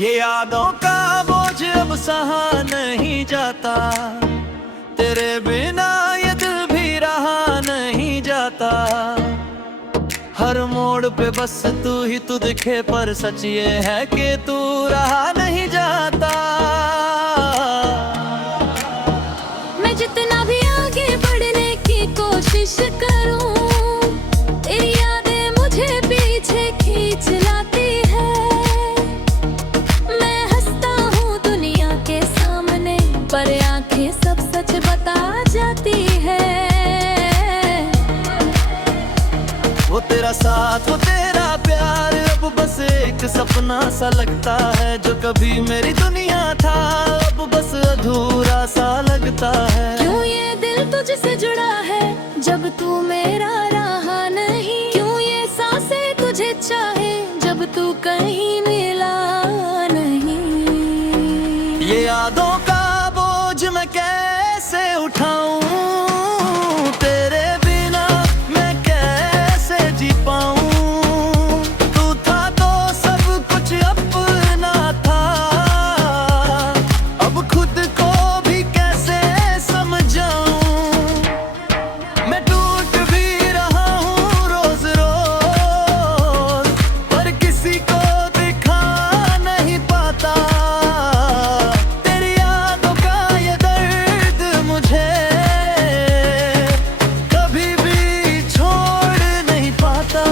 ये यादों का बोझ अब सहा नहीं जाता, तेरे बिना ये दिल भी रहा नहीं जाता। हर मोड़ पे बस तू दिखे, पर सच ये है कि तू रहा नहीं जाता। मैं जितना भी आगे बढ़ने की कोशिश करूं, तेरी यादें मुझे पीछे खींच लाती है। मैं हंसता हूँ दुनिया के सामने, पर आंखें सब सच बता जाती है। वो तेरा साथ, वो तेरा प्यार अब बस एक सपना सा लगता है। जो कभी मेरी दुनिया था अब बस अधूरा सा लगता है। क्यों ये दिल तुझसे जुड़ा है जब तू मेरा रहा नहीं? क्यों ये सांसें तुझे चाहे जब तू कहीं मिला नहीं? ये यादों का बोझ मैं कैसे उठाऊं, तेरे बिना मैं कैसे जी पाऊं। तू था तो सब कुछ अपना था, अब खुद को भी कैसे समझाऊं। मैं टूट भी रहा हूँ रोज रोज, पर किसी को दिखा नहीं पाता। तेरी यादों का ये दर्द मुझे कभी भी छोड़ नहीं पाता।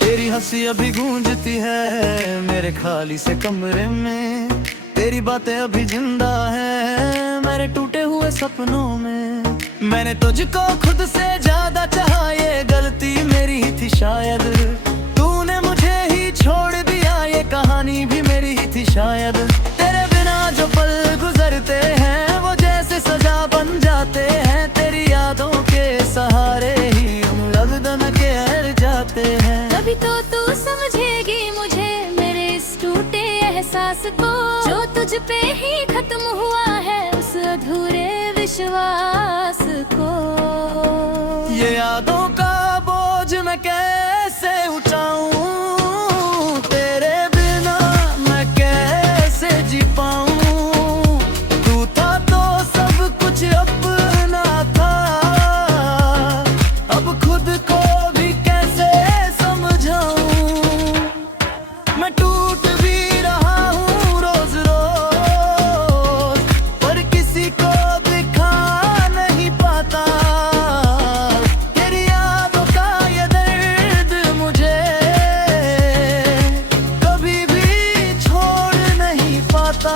तेरी हंसी अभी गूंजती है मेरे खाली से कमरे में, तेरी बातें अभी जिंदा है मेरे टूटे हुए सपनों में। मैंने तुझको खुद से ज्यादा चाहा, ये गलती मेरी ही थी शायद। तूने मुझे ही छोड़ दिया, ये कहानी भी मेरी ही थी शायद। तेरे बिना जो पल गुजरते हैं वो जैसे सजा बन जाते हैं। तेरी यादों के सहारे ही हम लगदन के हर जाते हैं। कभी तो तू समझेगी मुझे, मेरे इस टूटे एहसास को, जो तुझ पे ही खत्म हुआ है उस अधूरे विश्वास को। ये यादों का बोझ मैं कैसे उठाऊं, तेरे बिना मैं कैसे जी पाऊं। तू था तो सब कुछ अपना था, अब खुद को भी कैसे समझाऊं। मैं टूट भी रहा हूँ रोज रोज, पर किसी को दिखा नहीं पाता। तेरी यादों का ये दर्द मुझे कभी भी छोड़ नहीं पाता।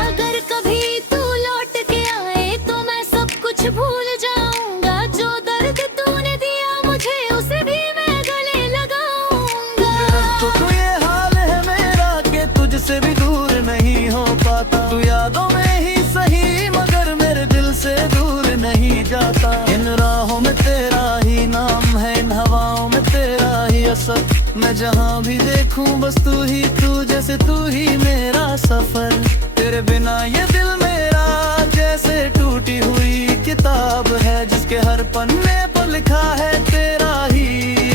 अगर कभी तू लौट के आए तो मैं सब कुछ भूल जाऊंगा। जो दर्द तूने दिया मुझे उसे भी मैं गले लगाऊंगा। तो ये हाल है मेरा कि तुझसे भी दूर नहीं हो पाता। तू यादों में ही सही मगर मेरे दिल से दूर नहीं जाता। इन राहों में तेरा ही नाम है, इन हवाओं में तेरा ही असर। मैं जहाँ भी देखूं बस तू ही तू, जैसे तू ही मेरा सफर। तेरे बिना ये दिल मेरा जैसे टूटी हुई किताब है, जिसके हर पन्ने पर लिखा है तेरा ही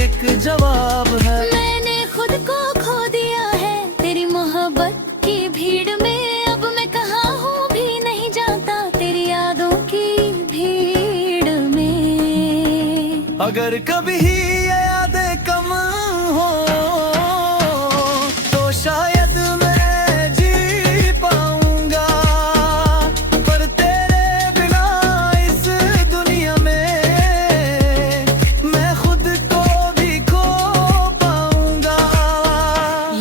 एक जवाब है। मैंने खुद को खो दिया है तेरी मोहब्बत की भीड़ में। अब मैं कहाँ हूँ भी नहीं जानता तेरी यादों की भीड़ में। अगर कभी ये यादें कम हो तो शायद मैं जी पाऊंगा, पर तेरे बिना इस दुनिया में मैं खुद को भी खो पाऊंगा।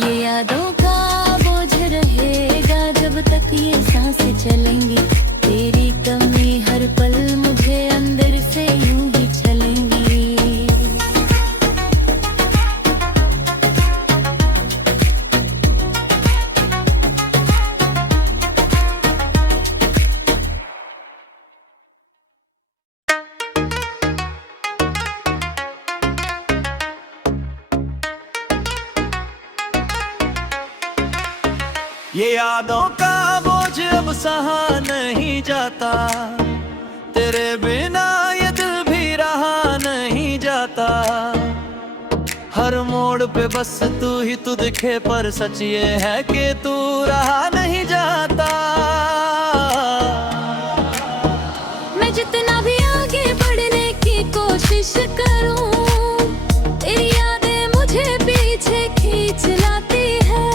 ये यादों का बोझ रहेगा जब तक ये सांसें चलेंगी। तेरी कमी हर पल मुझे अंदर से यूं ही चलेंगी। ये यादों का बोझ अब सहा नहीं जाता, तेरे बिना ये दिल भी रहा नहीं जाता। हर मोड़ पे बस तू दिखे, पर सच ये है कि तू रहा नहीं जाता। मैं जितना भी आगे बढ़ने की कोशिश करूं, तेरी यादें मुझे पीछे खींच लाती है।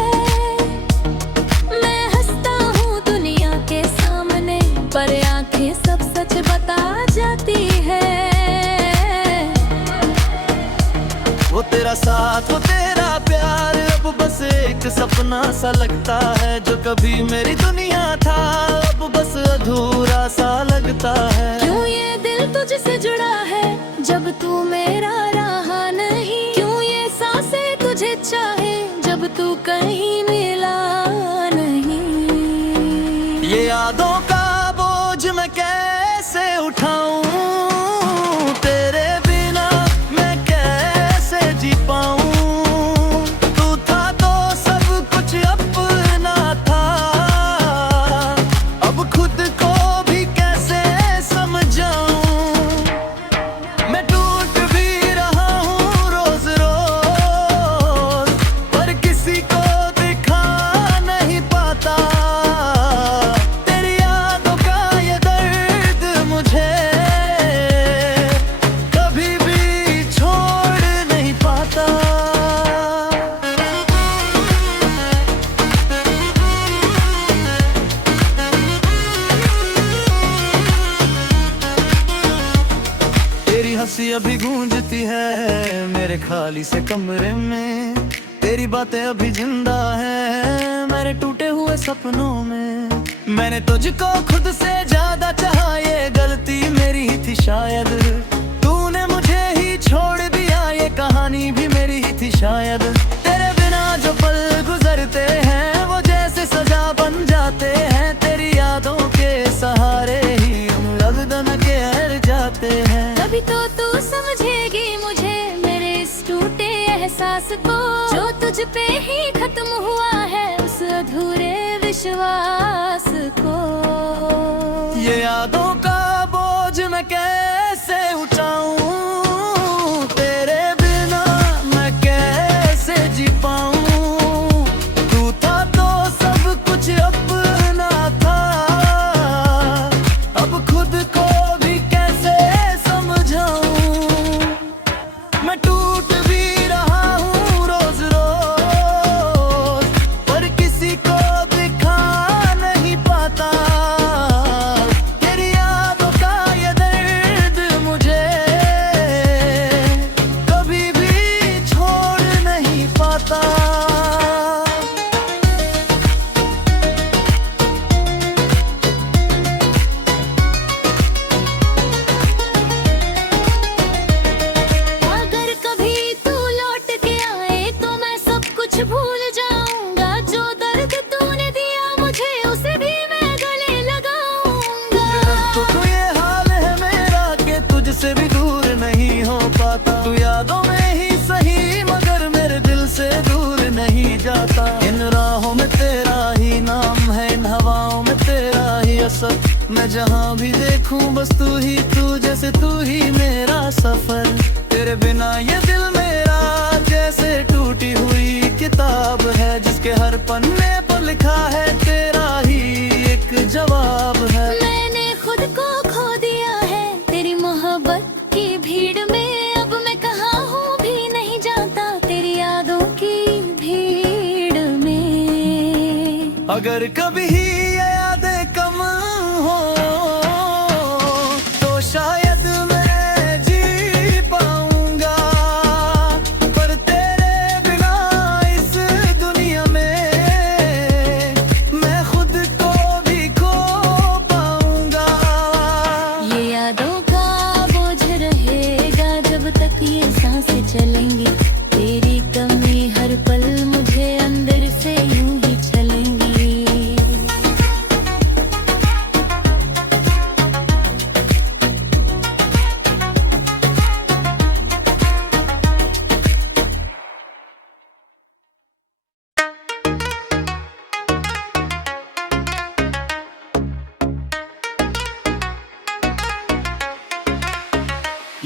मैं हंसता हूँ दुनिया के सामने, पर आंखें सब सच बता जाती है। वो तेरा साथ, वो तेरा प्यार अब बस एक सपना सा लगता है। जो कभी मेरी दुनिया था, अब बस अधूरा सा लगता है। क्यों ये दिल तुझसे जुड़ा है, जब तू मेरा रहा नहीं? क्यों ये सांसें तुझे चाहे, जब तू कहीं मिला नहीं? ये यादों का बोझ मैं कैसे उठाऊं, तेरे बिना मैं कैसे जी पाऊं? तू था तो सब कुछ अपना था, अब खुद को भी कैसे समझाऊं? मैं टूट भी रहा हूँ रोज रोज, पर किसी को दिखा नहीं पाता। तेरी यादों का ये दर्द मुझे कभी भी छोड़ नहीं पाता। तेरी हंसी अभी गूंजती है मेरे खाली से कमरे में, तेरी बातें अभी जिंदा हैं मेरे टूटे हुए सपनों में। मैंने तुझको खुद से ज्यादा चाहा, ये गलती मेरी ही थी शायद। तूने मुझे ही छोड़ दिया, ये कहानी भी मेरी ही थी शायद। तेरे बिना जो पल गुजरते हैं, वो जैसे सजा बन जाते हैं। तेरी यादों के सहारे ही हम लगदन के हर जाते हैं। तभी तो तू समझेगी मुझे, मेरे इस टूटे एहसास को, जो तुझ पे ही खत्म हुआ है, उस अधूरे विश्वास को। ये यादों का बोझ मैं कैसे उठाऊं, तेरे बिना मैं कैसे जी पाऊं? तू था तो सब कुछ अपना था, अब खुद को भी कैसे समझाऊं? मैं टूट भी रहा हूँ रोज रोज, पर किसी को दिखा नहीं पाता। तेरी यादों का ये दर्द मुझे कभी भी छोड़ नहीं पाता। अगर कभी तू लौट के आए, तो मैं सब कुछ भूल जाऊंगा। जो दर्द तूने दिया मुझे, उसे भी मैं गले लगाऊंगा। तो ये हाल है मेरा कि तुझसे भी दूर नहीं हो पाता। तू यादों में ही सही, मगर मेरे दिल से दूर नहीं जाता। इन राहों में तेरा ही नाम है, इन हवाओं में तेरा ही असर। मैं जहाँ भी देखूं बस तू जैसे तू ही मेरा सफर। तेरे बिना ये दिल मेरा जैसे टूटी हुई किताब है, जिसके हर पन्ने पर लिखा है तेरा ही एक जवाब है। मैंने खुद को खो दिया है तेरी मोहब्बत की भीड़ में, अब मैं कहाँ हूँ भी नहीं जानता, तेरी यादों की भीड़ में। अगर कभी ये यादें कम हो, तो शायद मैं जी पाऊंगा, पर तेरे बिना इस दुनिया में मैं खुद को भी खो पाऊंगा। ये यादों का बोझ रहेगा जब तक ये सांसें चलेंगी। तेरी कमी हर पल मुझे अंदर से यूं ही छलेंगी।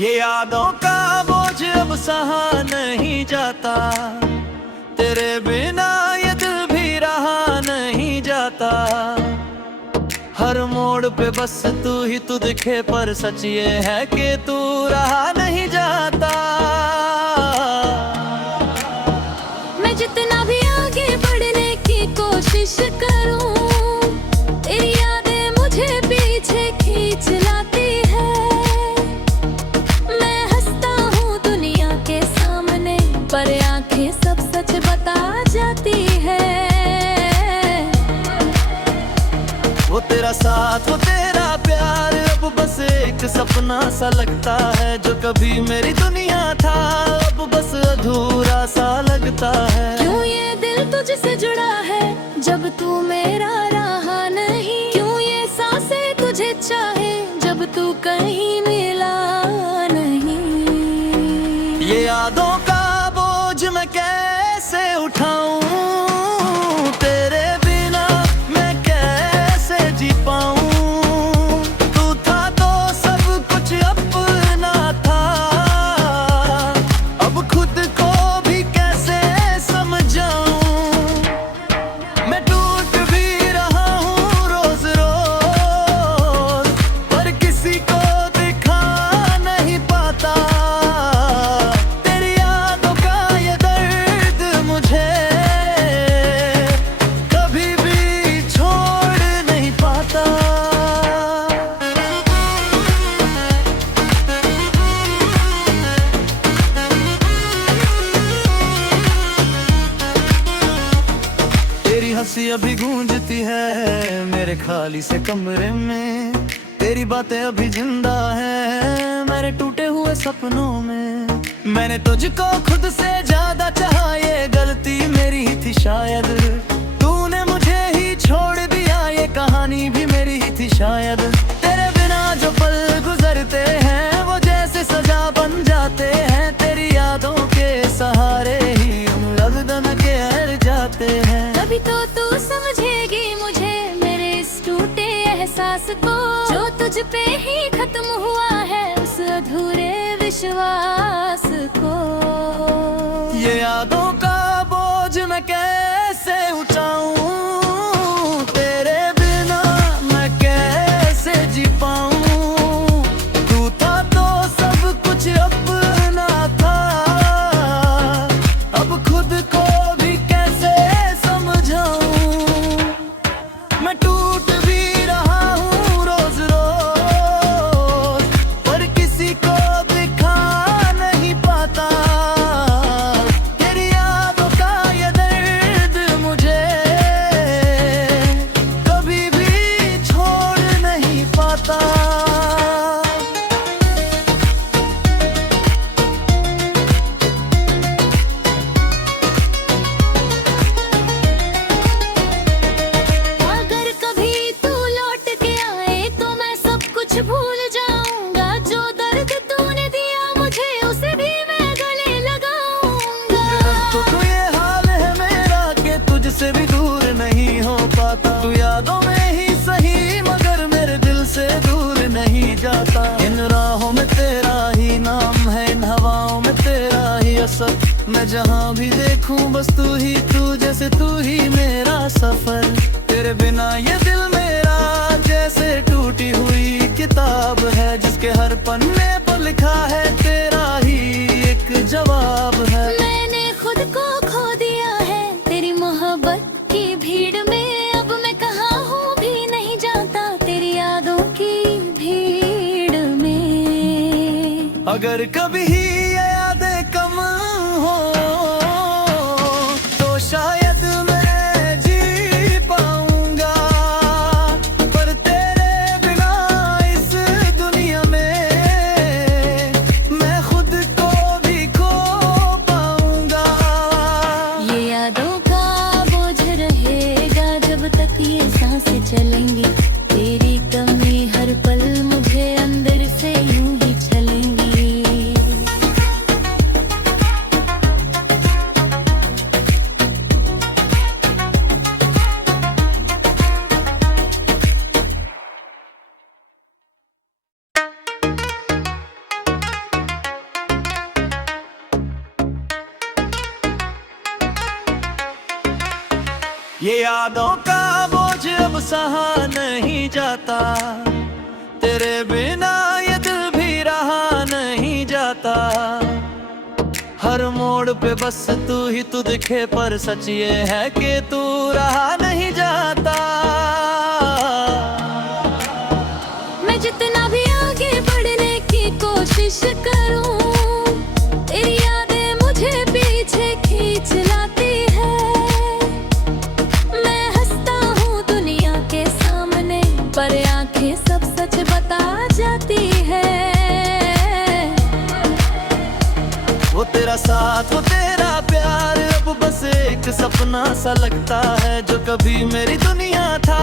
ये यादों का बोझ अब सहा नहीं जाता, तेरे बिना ये दिल भी रहा नहीं जाता। हर मोड़ पे बस तू दिखे, पर सच ये है कि तू रहा नहीं जाता। मैं जितना भी आगे बढ़ने की कोशिश करूं, तेरी यादें मुझे पीछे खींच लाती है। मैं हंसता हूँ दुनिया के सामने, पर आंखें सब सच बता जाती है। वो तेरा साथ, वो तेरा प्यार अब बस एक सपना सा लगता है। जो कभी मेरी दुनिया था, अब बस अधूरा सा लगता है। क्यों ये दिल तुझसे जुड़ा है, जब तू मेरा रहा नहीं? क्यों ये सांसें तुझे चाहे, जब तू कहीं मिला नहीं? ये यादों का बोझ मैं कैसे उठाऊं, तेरे बिना मैं कैसे जी पाऊं। तू था तो सब कुछ अपना था, अब खुद को भी कैसे समझाऊं। मैं टूट भी रहा हूँ रोज रोज, पर किसी को दिखा नहीं पाता। तेरी यादों का ये दर्द मुझे कभी भी छोड़ नहीं पाता। तेरी हंसी अभी गूंजती है मेरे खाली से कमरे में। तेरी बातें अभी जिंदा हैं मेरे टूटे हुए सपनों में। मैंने तुझको खुद से ज्यादा चाहा, ये गलती मेरी ही थी शायद। तूने मुझे ही छोड़ दिया, ये कहानी भी मेरी ही थी शायद। तेरे बिना जो पल गुजरते हैं, वो जैसे सजा बन जाते हैं। तेरी यादों के सहारे ही हम लगन के हर जाते हैं। तभी तो तू समझेगी मुझे, मेरे इस टूटे एहसास को, जो तुझ पे ही खत्म हुआ है, उस अधूरे विश्वास को। ये यादों का बोझ मैं कैसे उठाऊं, तेरे बिना मैं कैसे जी पाऊं। तू था तो सब कुछ अपना था, अब खुद को भी कैसे समझाऊं। मैं टूट भी रहा हूँ रोज रोज, पर किसी को दिखा नहीं पाता। तेरी यादों का ये दर्द मुझे कभी भी छोड़ नहीं पाता। अगर कभी तू लौट के आए, तो मैं सब कुछ भूल जाऊंगा। जो दर्द तूने दिया मुझे, उसे भी मैं गले लगाऊंगा। तो ये हाल है मेरा कि तुझसे भी दूर नहीं हो पाता। तू यादों में ही सही, मगर मेरे दिल से दूर नहीं जाता। इन राहों में तेरा ही नाम है, इन हवाओं में तेरा ही असर। मैं जहाँ भी देखूं बस तू ही तू, जैसे तू ही मेरा सफर। तेरे बिना ये दिल मेरा जैसे टूटी हुई किताब है, जिसके हर पन्ने पर लिखा है तेरा ही एक जवाब है। मैंने खुद को खो दिया है तेरी मोहब्बत की भीड़ में। अब मैं कहाँ हूँ भी नहीं जानता, तेरी यादों की भीड़ में। अगर कभी ये यादें कम हो, तो शायद मैं जी पाऊंगा। पर तेरे बिना इस दुनिया में मैं खुद को भी खो पाऊंगा। ये यादों का बोझ रहेगा जब तक ये सांसें चलेंगी। तेरी कमी हर पल मुझे अंदर से यूं ही चलेंगी। ये यादों का बोझ अब सहा नहीं जाता, तेरे बिना ये दिल भी रहा नहीं जाता। हर मोड़ पे बस तू दिखे, पर सच ये है कि तू रहा नहीं जाता। मैं जितना भी आगे बढ़ने की कोशिश करूं, तेरी यादें मुझे पीछे खींच लाती है। मैं हंसता हूँ दुनिया के सामने, पर आंखें सब सच बता जाती है। वो तेरा साथ, वो तेरा प्यार अब बस एक सपना सा लगता है। जो कभी मेरी दुनिया था,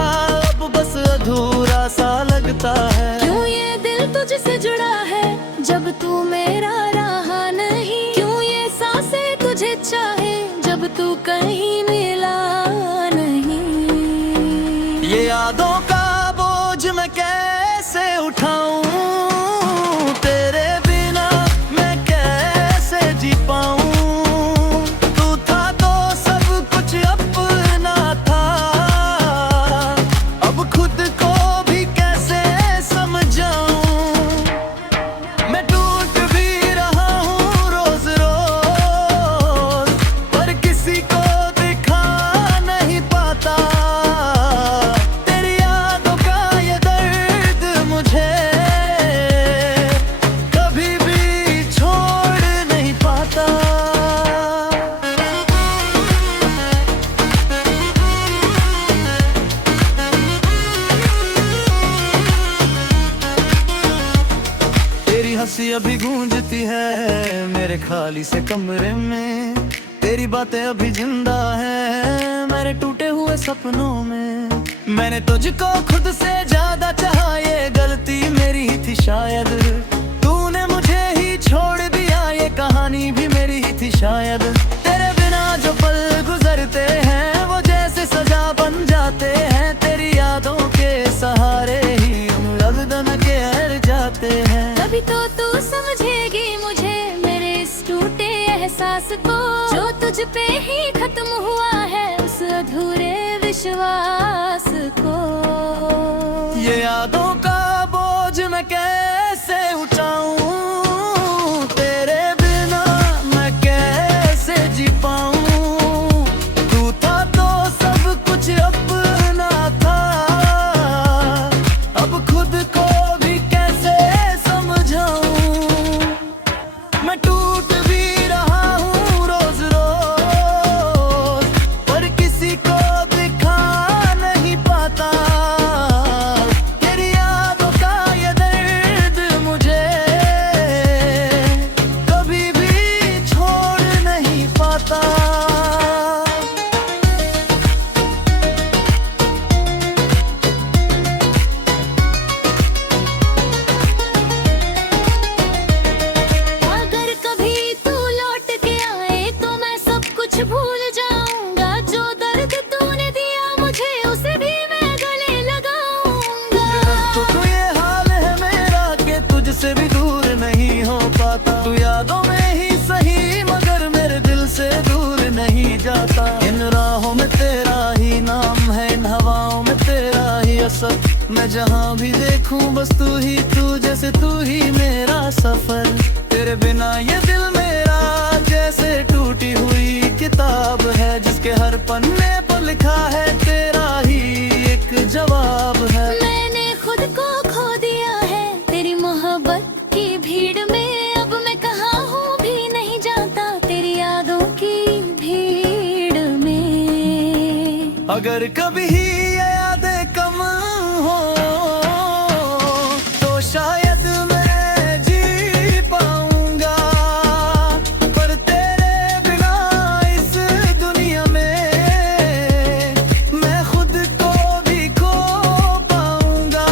अब बस अधूरा सा लगता है। क्यों ये दिल तुझसे जुड़ा है, जब तू मेरा रहा नहीं? क्यों ये सांसें तुझे चाहे, जब तू कहीं मिला नहीं? ये यादों का बोझ मैं कैसे उठाऊं, तेरे बिना मैं कैसे जी पाऊं? तू था तो सब कुछ अपना था, अब खुद को भी कैसे समझाऊं? मैं टूट भी रहा हूँ रोज रोज, पर किसी को दिखा नहीं पाता। तेरी यादों का ये दर्द मुझे कभी भी छोड़ नहीं पाता। तेरी हंसी अभी गूंजती है मेरे खाली से कमरे में, तेरी बातें अभी जिंदा है मेरे टूटे हुए सपनों में। मैंने तुझको खुद से ज्यादा चाहा, ये गलती मेरी ही थी शायद। तूने मुझे ही छोड़ दिया, ये कहानी भी मेरी ही थी शायद। तेरे बिना जो पल गुजरते हैं, वो जैसे सजा बन जाते हैं। तेरी यादों के सहारे ही लगदन के हर जाते हैं। कभी तो तू समझेगी मुझे, मेरे इस टूटे एहसास को, जो तुझ पे ही खत्म हुआ है उस अधूरे विश्वास को। ये यादों का बोझ मैं कैसे उठाऊं, तेरे बिना मैं कैसे जी पाऊं? तू था तो सब कुछ अपना था, अब खुद को भी कैसे समझाऊं? मैं टूट भी रहा हूँ रोज रोज, पर किसी को दिखा नहीं पाता। तेरी यादों का ये दर्द मुझे कभी भी छोड़ नहीं पाता। अगर कभी तू लौट के आए तो मैं सब कुछ भूल जाऊंगा। जो दर्द तूने दिया मुझे, उसे भी मैं गले लगाऊंगा। तो ये हाल है मेरा कि तुझसे भी दूर नहीं हो पाता। तू यादों में ही सही, मगर मेरे दिल से दूर नहीं जाता। इन राहों में तेरा ही नाम है, इन हवाओं में तेरा ही असर। मैं जहाँ भी देखूं बस तू ही तू, जैसे तू ही मेरा सफर। तेरे बिना ये दिल मेरा जैसे टूटी हुई किताब है, जिसके हर पन्ने पर लिखा है तेरा ही एक जवाब है। मैंने खुद को खो दिया है तेरी मोहब्बत की भीड़ में। अब मैं कहाँ हूँ भी नहीं जानता, तेरी यादों की भीड़ में। अगर कभी ये यादें कम हो, तो शायद मैं जी पाऊंगा। पर तेरे बिना इस दुनिया में मैं खुद को भी खो पाऊंगा।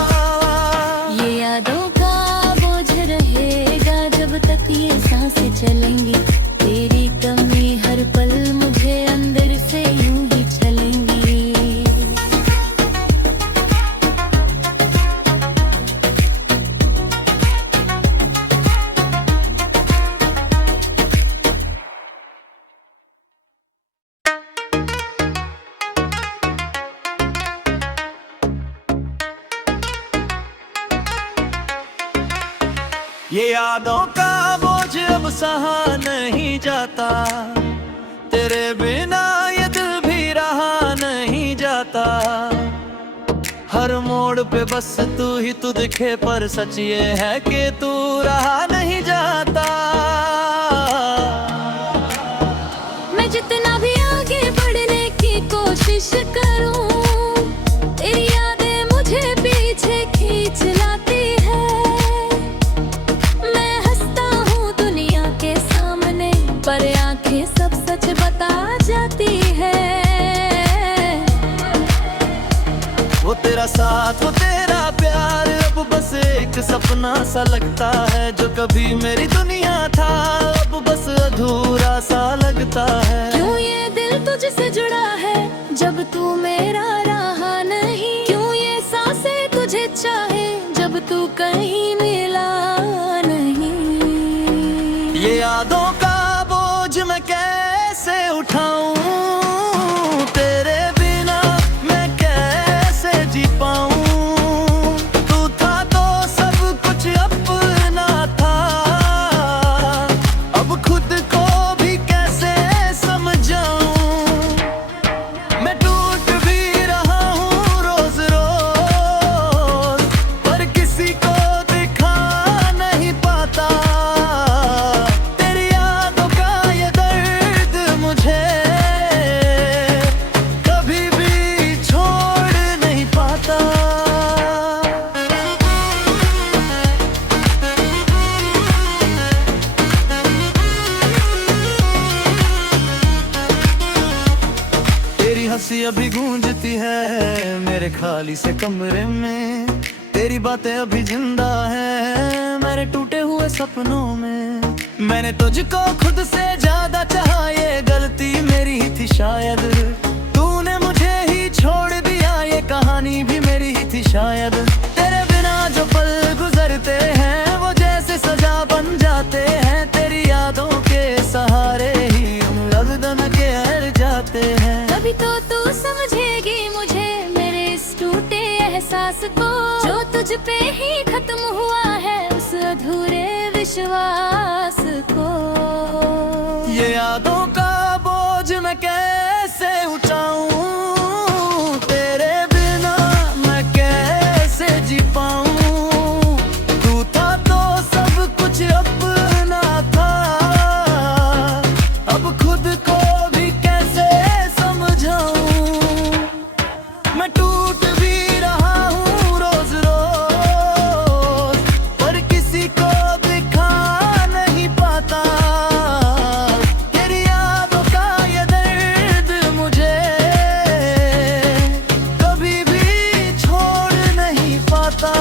ये यादों का बोझ रहेगा जब तक ये सांसें चलेंगी। तेरी कमी हर पल मुझे अंदर से यूं ही चलेंगी। ये यादों का बोझ अब सहा नहीं जाता, तेरे बिना ये दिल भी रहा नहीं जाता। हर मोड़ पे बस तू ही तू दिखे, पर सच ये है कि तू रहा नहीं जाता। मैं जितना भी आगे बढ़ने की कोशिश करूं, तेरी यादें मुझे पीछे खींच लाती है। मैं हंसता हूँ दुनिया के सामने, पर आंखें सब सच बता जाती है। वो तेरा साथ, वो तेरा प्यार अब बस एक सपना सा लगता है। जो कभी मेरी दुनिया था अब बस अधूरा सा लगता है। क्यों ये दिल तुझसे जुड़ा है जब तू मेरा रहा नहीं? क्यों ये सांसें तुझे चाहे जब तू कहीं मिला नहीं? ये यादों का बोझ मैं कैसे उठाऊं, तेरे बिना मैं कैसे जी पाऊं। तू था तो सब कुछ अपना था, अब खुद को भी कैसे समझाऊं। मैं टूट भी रहा हूँ रोज रोज, पर किसी को दिखा नहीं पाता। तेरी यादों का ये दर्द मुझे कभी भी छोड़ नहीं पाता। तेरी हंसी अभी गूंजती है मेरे खाली से कमरे में। तेरी बातें अभी जिंदा हैं मेरे टूटे हुए सपनों में। मैंने तुझको खुद से ज्यादा चाहा, ये गलती मेरी ही थी शायद। तूने मुझे ही छोड़ दिया, ये कहानी भी मेरी ही थी शायद। तेरे बिना जो पल गुजरते हैं वो जैसे सजा बन जाते हैं। तेरी यादों के सहारे ही हम लगदन के हर जाते हैं। कभी तो तू समझेगी मुझे, मेरे इस टूटे एहसास को, जो तुझ पे ही खत्म हुआ है उस अधूरे विश्वास को। ये यादों का बोझ मैं कैसे उठाऊं, तेरे बिना मैं कैसे जी पाऊं। तू था तो सब कुछ अपना था, अब खुद को भी कैसे समझाऊं। मैं टूट भी रहा हूँ रोज रोज, पर किसी को दिखा नहीं पाता। तेरी यादों का ये दर्द मुझे कभी भी छोड़ नहीं पाता।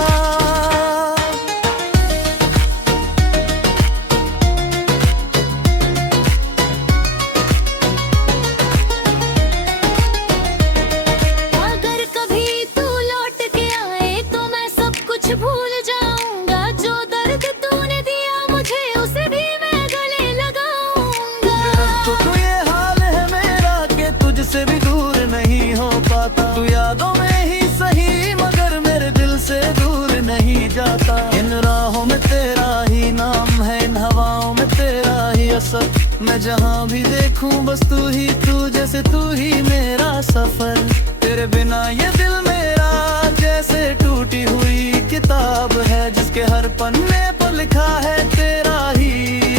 अगर कभी तू लौट के आए तो मैं सब कुछ भूल जाऊंगा। जो दर्द तूने दिया मुझे उसे भी मैं गले लगाऊंगा। तो ये हाल है मेरा कि तुझसे भी दूर नहीं हो पाता। तू यादों में ही सही मगर मेरे दिल से दूर नहीं जाता। इन राहों में तेरा ही नाम है, इन हवाओं में तेरा ही असर। मैं जहाँ भी देखूं बस तू ही तू, जैसे तू ही मेरा सफर। तेरे बिना ये दिल मेरा जैसे टूटी हुई किताब है, जिसके हर पन्ने पर लिखा है तेरा ही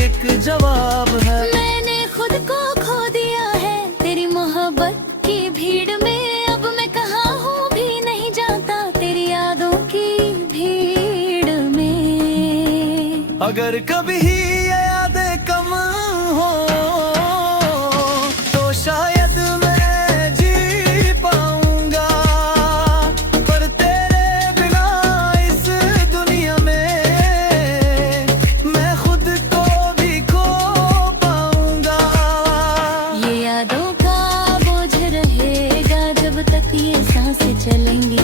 एक जवाब है। मैंने खुद को खो दिया है तेरी मोहब्बत की भीड़ में। अब मैं कहाँ हूँ भी नहीं जानता तेरी यादों की भीड़ में। अगर कभी ये यादें कम हो तो शायद मैं जी पाऊंगा, पर तेरे बिना इस दुनिया में मैं खुद को भी खो पाऊंगा। ये यादों का बोझ रहेगा जब तक ये सांसें चलेंगी।